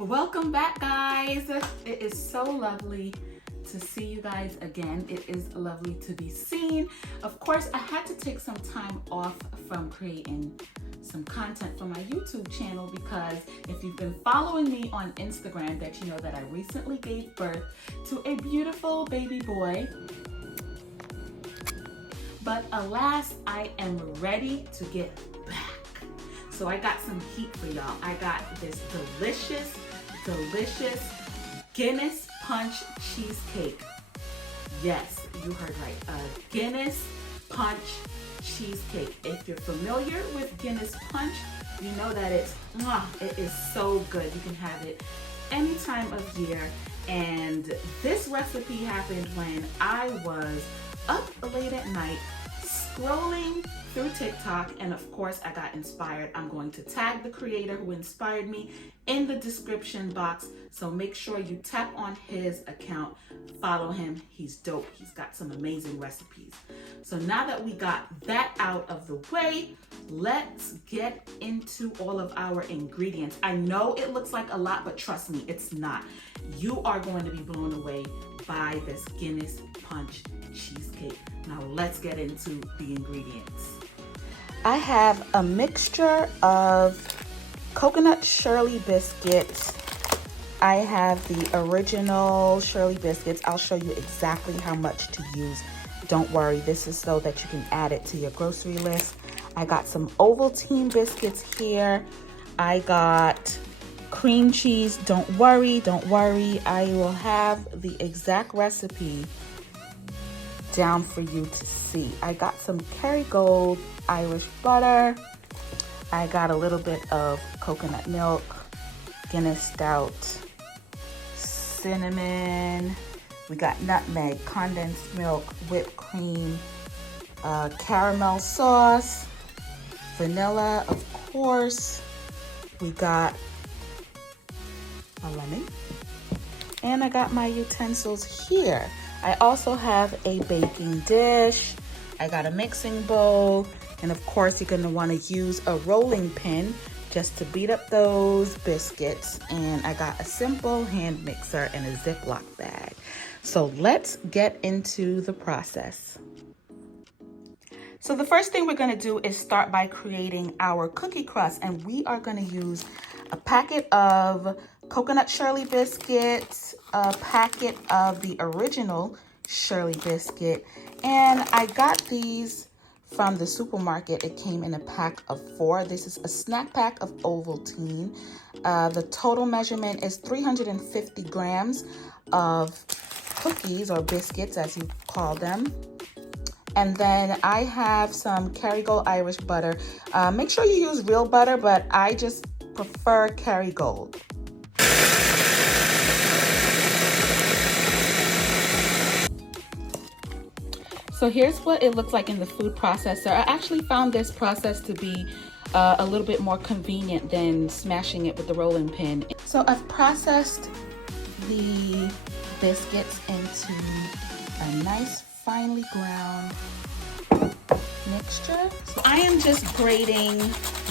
Welcome back, guys. It is so lovely to see you guys again. It is lovely to be seen. Of course, I had to take some time off from creating some content for my YouTube channel because if you've been following me on Instagram, that you know that I recently gave birth to a beautiful baby boy. But alas, I am ready to get back. So I got some heat for y'all. I got this delicious Guinness Punch cheesecake. Yes, you heard right. A Guinness Punch cheesecake. If you're familiar with Guinness Punch, you know that it is so good. You can have it any time of year. And this recipe happened when I was up late at night scrolling through TikTok, and of course I got inspired. I'm going to tag the creator who inspired me in the description box, so make sure you tap on his account, follow him. He's dope. He's got some amazing recipes. So now that we got that out of the way, let's get into all of our ingredients. I know it looks like a lot, but trust me, it's not. You are going to be blown away by this Guinness Punch cheesecake. Now let's get into the ingredients. I have a mixture of coconut Shirley biscuits. I have the original Shirley biscuits. I'll show you exactly how much to use. Don't worry, this is so that you can add it to your grocery list. I got some Ovaltine biscuits here. I got cream cheese. Don't worry. I will have the exact recipe down for you to see. I got some Kerrygold Irish butter. I got a little bit of coconut milk, Guinness Stout, cinnamon. We got nutmeg, condensed milk, whipped cream, caramel sauce, vanilla, of course. We got a lemon. And I got my utensils here. I also have a baking dish. I got a mixing bowl. And of course, you're gonna wanna use a rolling pin just to beat up those biscuits. And I got a simple hand mixer and a Ziploc bag. So let's get into the process. So the first thing we're gonna do is start by creating our cookie crust. And we are gonna use a packet of coconut Shirley biscuits, a packet of the original Shirley biscuit, and I got these from the supermarket. It came in a pack of 4. This is a snack pack of Ovaltine. The total measurement is 350 grams of cookies or biscuits, as you call them. And then I have some Kerrygold Irish butter. Make sure you use real butter, but I just prefer Kerrygold. So here's what it looks like in the food processor. I actually found this process to be a little bit more convenient than smashing it with the rolling pin. So I've processed the biscuits into a nice finely ground mixture. So I am just grating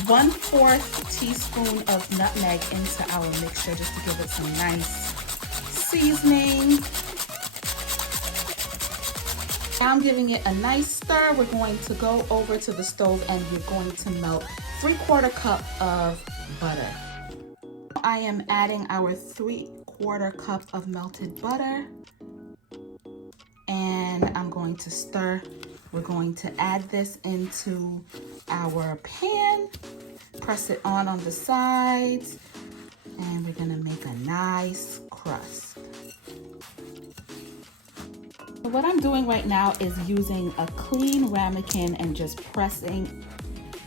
1/4 teaspoon of nutmeg into our mixture just to give it some nice seasoning. Now I'm giving it a nice stir. We're going to go over to the stove and we're going to melt 3/4 cup of butter. I am adding our 3/4 cup of melted butter and I'm going to stir. We're going to add this into our pan, press it on the sides, and we're gonna make a nice crust. What I'm doing right now is using a clean ramekin and just pressing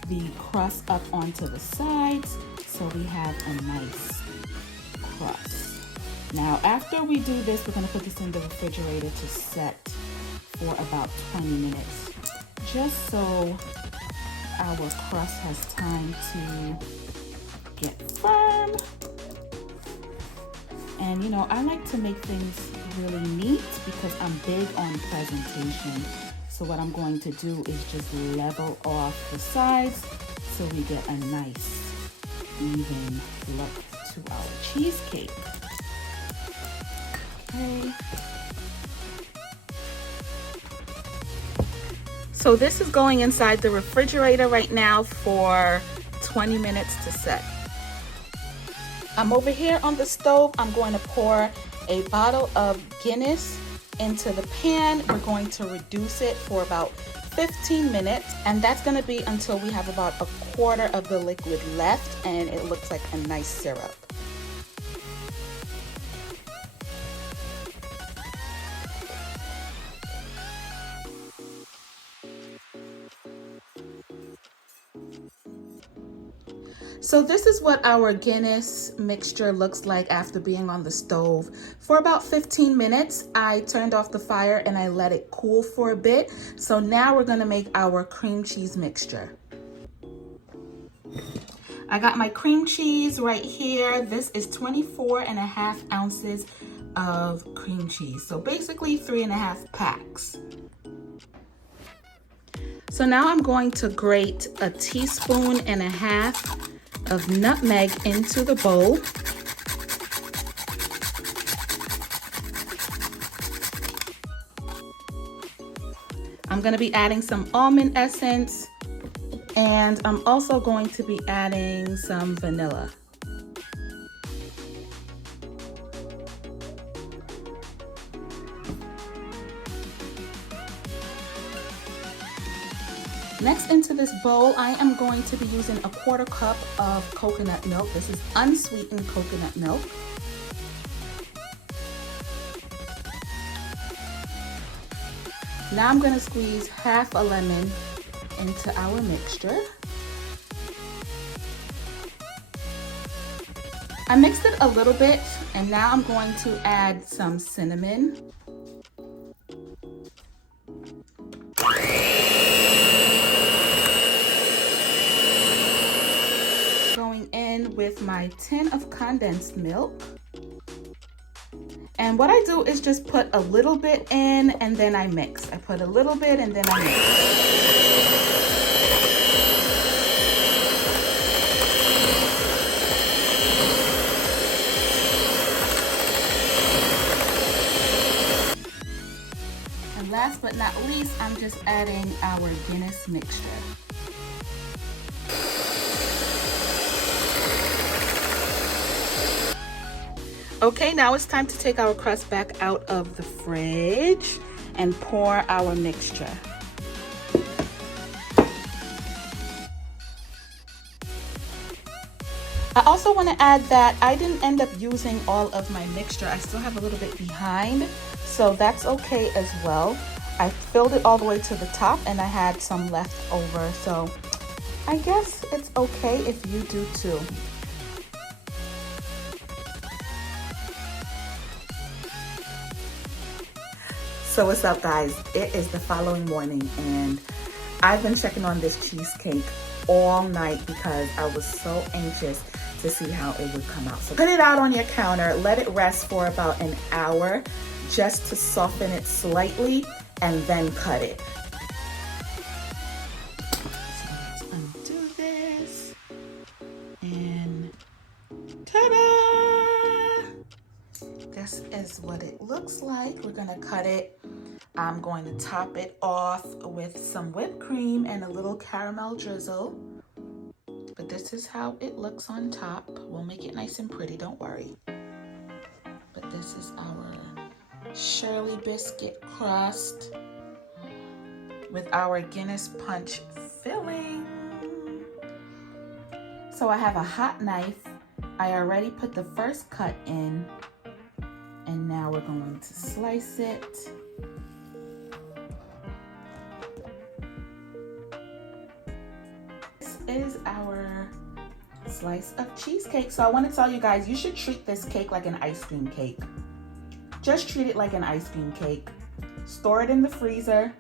the crust up onto the sides so we have a nice crust. Now, after we do this, we're gonna put this in the refrigerator to set for about 20 minutes, just so our crust has time to get firm. And you know, I like to make things really neat because I'm big on presentation. So what I'm going to do is just level off the sides so we get a nice even look to our cheesecake. Okay. So this is going inside the refrigerator right now for 20 minutes to set. I'm over here on the stove. I'm going to pour a bottle of Guinness into the pan. We're going to reduce it for about 15 minutes, and that's going to be until we have about a quarter of the liquid left and it looks like a nice syrup. So this is what our Guinness mixture looks like after being on the stove for about 15 minutes. I turned off the fire and I let it cool for a bit. So now we're gonna make our cream cheese mixture. I got my cream cheese right here. This is 24.5 ounces of cream cheese. So basically 3.5 packs. So now I'm going to grate 1.5 teaspoons of nutmeg into the bowl. I'm going to be adding some almond essence, and I'm also going to be adding some vanilla. Next, into this bowl, I am going to be using 1/4 cup of coconut milk. This is unsweetened coconut milk. Now I'm going to squeeze half a lemon into our mixture. I mixed it a little bit, and now I'm going to add some cinnamon. Going in with my tin of condensed milk. And what I do is just put a little bit in and then I mix. I put a little bit and then I mix. And last but not least, I'm just adding our Guinness mixture. Okay, now it's time to take our crust back out of the fridge and pour our mixture. I also want to add that I didn't end up using all of my mixture. I still have a little bit behind, so that's okay as well. I filled it all the way to the top and I had some left over, so I guess it's okay if you do too. So what's up, guys? It is the following morning and I've been checking on this cheesecake all night because I was so anxious to see how it would come out. So put it out on your counter, let it rest for about an hour just to soften it slightly, and then cut it. So let's undo this and ta-da! This is what it looks like. We're gonna cut it. I'm going to top it off with some whipped cream and a little caramel drizzle. But this is how it looks on top. We'll make it nice and pretty, don't worry. But this is our Shirley biscuit crust with our Guinness Punch filling. So I have a hot knife. I already put the first cut in, and now we're going to slice it. This is our slice of cheesecake. So I want to tell you guys, you should treat this cake like an ice cream cake. Just treat it like an ice cream cake. Store it in the freezer,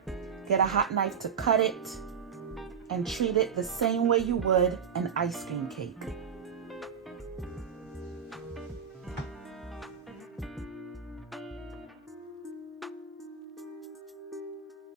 get a hot knife to cut it, and treat it the same way you would an ice cream cake.